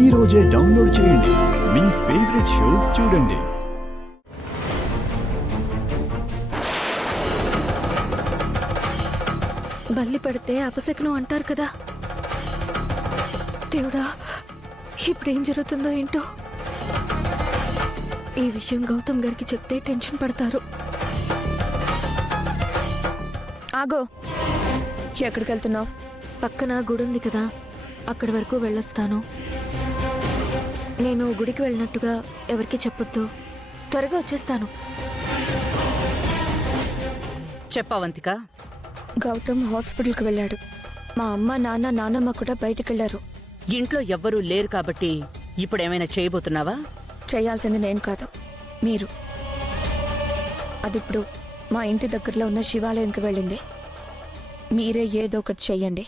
ఈ రోజే డౌన్లోడ్ చేయండి. మీ ఫేవరెట్ షోస్ చూడండి. బల్లి పడితే అపశకునం అంటారు కదా. దేవుడా, ఇప్పుడేం జరుగుతుందో ఏంటో. ఈ విషయం గౌతమ్ గారికి చెప్తే టెన్షన్ పడతారు. ఆగో, ఎక్కడికి వెళ్తున్నావు? పక్కన గుడి ఉంది కదా, అక్కడి వరకు వెళ్ళొస్తాను. నేను గుడికి వెళ్ళినట్టుగా ఎవరికి చెప్పొద్దు. త్వరగా వచ్చేస్తాను. చెప్పవంతిక. గౌతమ్ హాస్పిటల్కి వెళ్ళాడు. మా అమ్మ, నాన్నమ్మ కూడా బయటకెళ్లారు. ఇంట్లో ఎవ్వరూ లేరు కాబట్టి ఇప్పుడేమైనా చేయబోతున్నావా? చేయాల్సింది నేను కాదు, మీరు. అదిప్పుడు మా ఇంటి దగ్గరలో ఉన్న శివాలయంకి వెళ్ళింది. మీరే ఏదో ఒకటి చెయ్యండి.